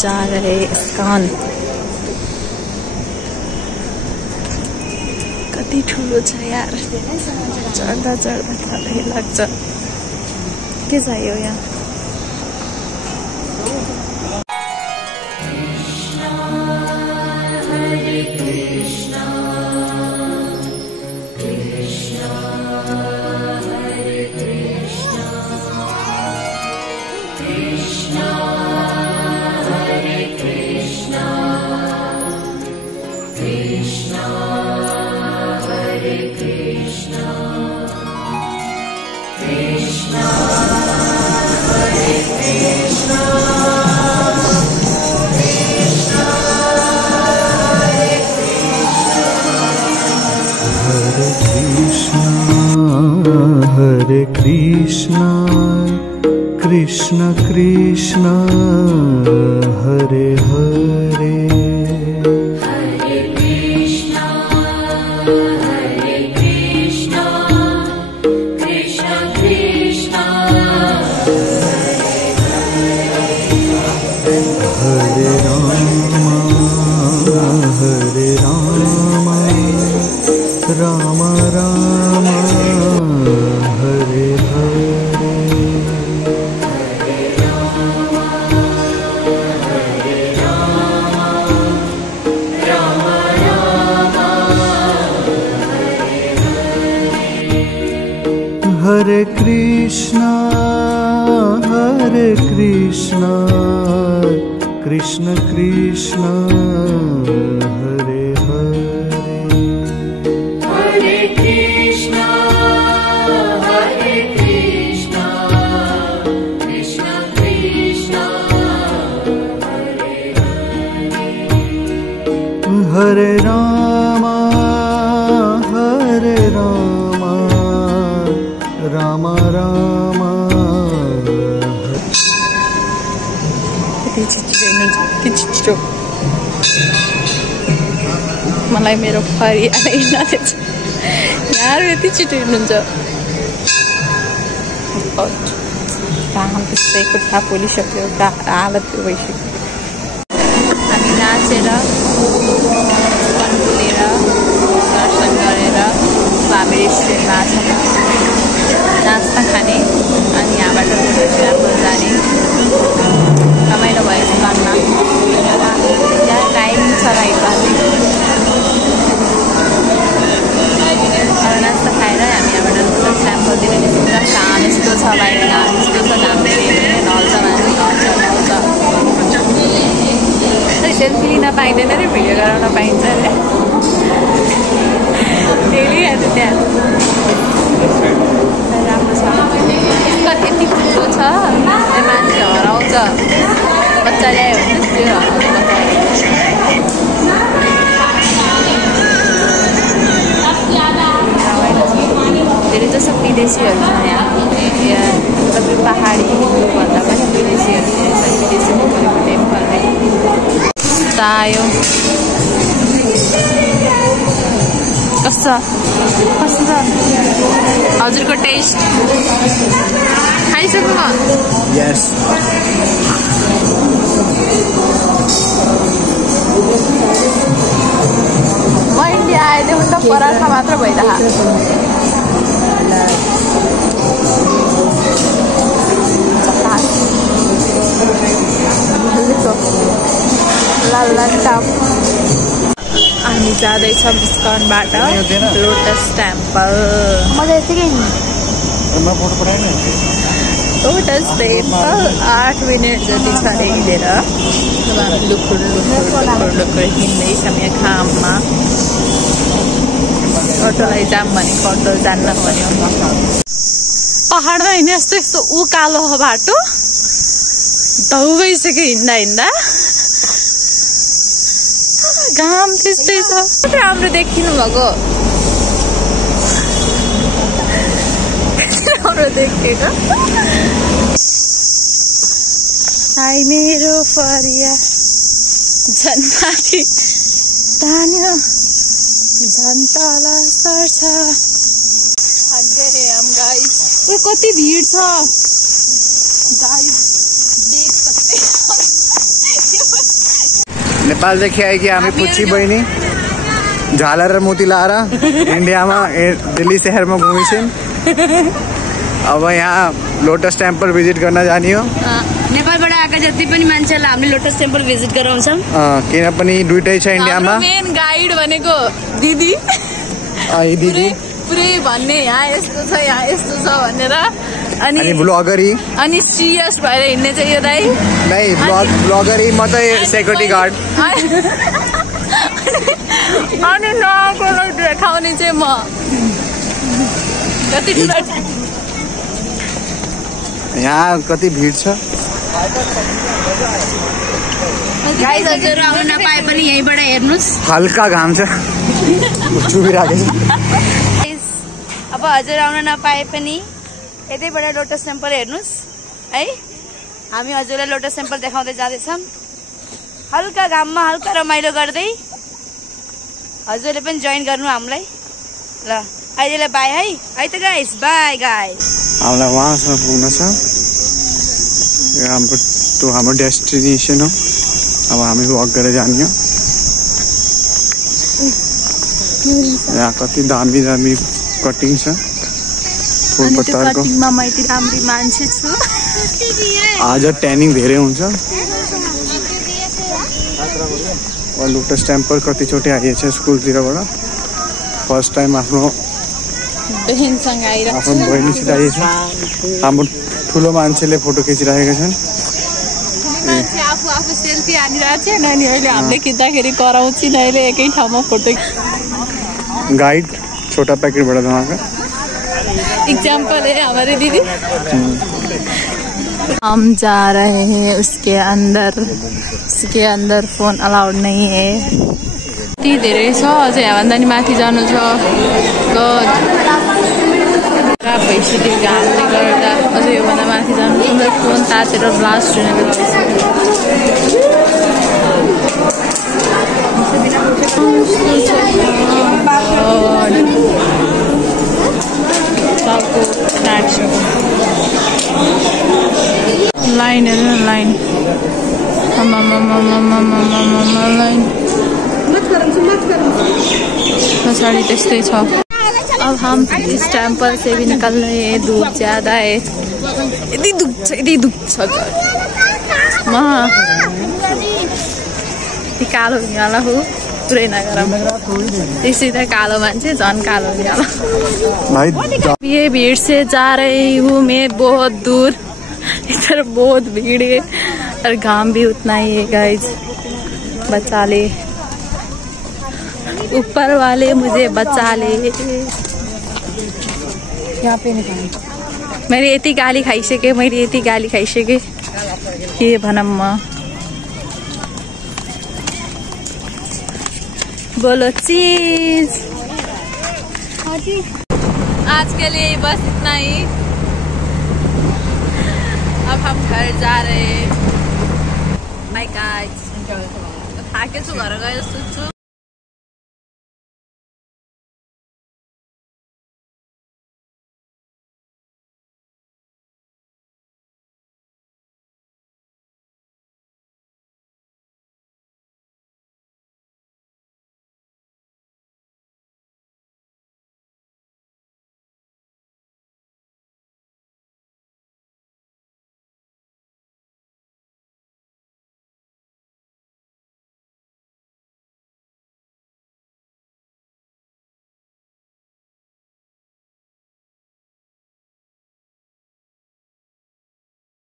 जा रहे इस्कॉन। कति ठुलो छ यार, चढ्दा चढ्दा थाहै लाग्छ। के चाहियो यहाँ? Hare Krishna, Krishna Krishna, Hare Hare, Hare Krishna, Hare Krishna, Krishna Krishna, Hare Rama, Hare Rama, Rama Rama, Hare Hare. Hare Krishna, Krishna Krishna, Hare Hare, Hare Krishna, Hare Krishna, Krishna Krishna, Hare Rama, Hare Rama, Rama Rama. छिटो मलाई मेरो फरी आइरहेछ यार, यति छिटो हिँड्नुहुन्छ। काम त्यस्तै खुट्टा पोलिसक्यो, हालत भइसक्यो। हामी नाचेर बोलेर दर्शन गरेर हामी रेस्टुरेन्टमा छौँ नास्ता खाने, अनि यहाँबाट टेम्पल जाने। रमाइलो भयो इस्कनमा। यहाँ टाइम छ राइट अब नास्ता खाएर हामी यहाँबाट लोटस टेम्पलतिर निस्केर काम यस्तो छ बाहिर, यस्तो छ काम ढल्छ मान्छे ढल्छ। सेल्फी लिन पाइँदैन रे, भिडियो गराउन पाइन्छ अरे। डेली आज त्यहाँ राम्रो छ, यति ठुलो छ मान्छे हराउँछ। बच्चा ल्यायो भने त्यो धेरै जसो विदेशीहरू छ यहाँ। तपाईँ पहाडी भन्दा पनि विदेशीहरू धेरै छ। विदेशी बोलेको टेम्पलले आयो। कस्तो कस्तो छ हजुरको टेस्ट? खाइसक्नु भयो? Yes. म इन्डिया आएँ त पराठा मात्र भइरह। हामी जाँदैछौँ इस्कनबाट lotus temple. Lotus temple 8 minute जति छ अरे हिँडेर। लुखुर हिँड्दैछौँ यहाँ घाममा। अटोलाई जाम भनेको अटो जान्न भन्यो। पहाडमा हिँड्ने यस्तो यस्तो उकालो हो बाटो, धौ गइसक्यो हिँड्दा हिँड्दा। घाम त्यस्तै छ, राम्रो देखिनु भएको। राम्रो देखेको आई मेरो फरिया झन्माथि तान्यो झन् तल सर्छ। गाइस यो कति भिड छ गाइस, देख सकते हो। नेपालदेखि आएकी हामी पुच्ची बहिनी झालर र मोती लाएर इन्डियामा दिल्ली शहरमा घुमिन्छन्। अब यहाँ लोटस टेम्पल भिजिट गर्न जाने हो। नेपालबाट आएका जति पनि मान्छेलाई हामीले लोटस टेम्पल भिजिट गराउँछौँ। किनभने दुईटै छ इन्डियामा। मेन गाइड भनेको दिदी दिदी पुरै भन्ने यहाँ यस्तो छ यहाँ यस्तो छ भनेर। अनि ब्लगरी अनि सिरियस भएर हिँड्ने चाहिँ यो दाइ नै ब्लगरी म चाहिँ सेक्युरिटी गार्ड। अनि नआएकोलाई देखाउने चाहिँ म कति ठुलो। यहाँ कति भिड छ। गाइस हजुर आउन नपाए पनि यहीँबाट हेर्नुहोस्। हल्का घाम छ चुबिरहेको छ। अब हजुर आउन नपाए पनि यतैबाट लोटस टेम्पल हेर्नुहोस् है। हामी हजुरलाई लोटस टेम्पल देखाउँदै जाँदैछौँ हल्का घाममा हल्का रमाइलो गर्दै। हजुरले पनि जोइन गर्नु हामीलाई ल। अहिलेलाई बाई है त गाइस। By guys. हामीलाई वहाँसम्म पुग्न छ। हाम्रो डेस्टिनेसन हो। अब हामी वक गरेर जाने हो। यहाँ कति दामी दामी कटिङ छ फुलपत्ताको। म यति राम्री मान्छे छु। आज ट्यानिङ धेरै हुन्छ। लोटस टेम्पल कतिचोटि आइएछ स्कुलतिरबाट। फर्स्ट टाइम आफ्नो बहिनीसँग आइरहेको आफ्नो बहिनीसित आइएछ। हाम्रो ठुलो मान्छेले फोटो खिचिरहेका छन्। आफू सेल्फी हानिरहेको छ। नानीहरूले हामीले खिच्दाखेरि कराउँछन् अहिले एकै ठाउँमा फोटो। गाइड छोटा पैकेट बड़ा धमाका एग्जाम्पल है हमारे दीदी। हम जा रहे हैं उसके अंदर फोन अलाउड नहीं है। यति धेरै छ अझै यहाँभन्दा नि माथि जानु छ। भइसक्यो घामले गर्दा अझै योभन्दा माथि जानु छ। फोन तातेर ब्लास्ट हुने बेला लाइन लाइन लाइन पछाडि त्यस्तै छ। अब हम इस टेम्पल से भी निकल रहे हैं। धूप ज्यादा है। यति धूप छ कालो हुनेवाला हो पुरै नगरम। त्यसै त कालो मान्छे झन् कालो हुनेवाला। ये भीड़ से जा रही हूँ मैं बहुत दूर। इधर बहुत भीड़ है और घाम भी उतना ही है गाइज। बचा ले ऊपर वाले मुझे बचा ले। यहाँ पे नहीं मैले यति गाली खाइसके के भनम म। बोलो चीज। आज के लिए बस इतना ही। अब हम घर जा रहे हैं। Bye guys. थाके छु घर गए जस्तो छु।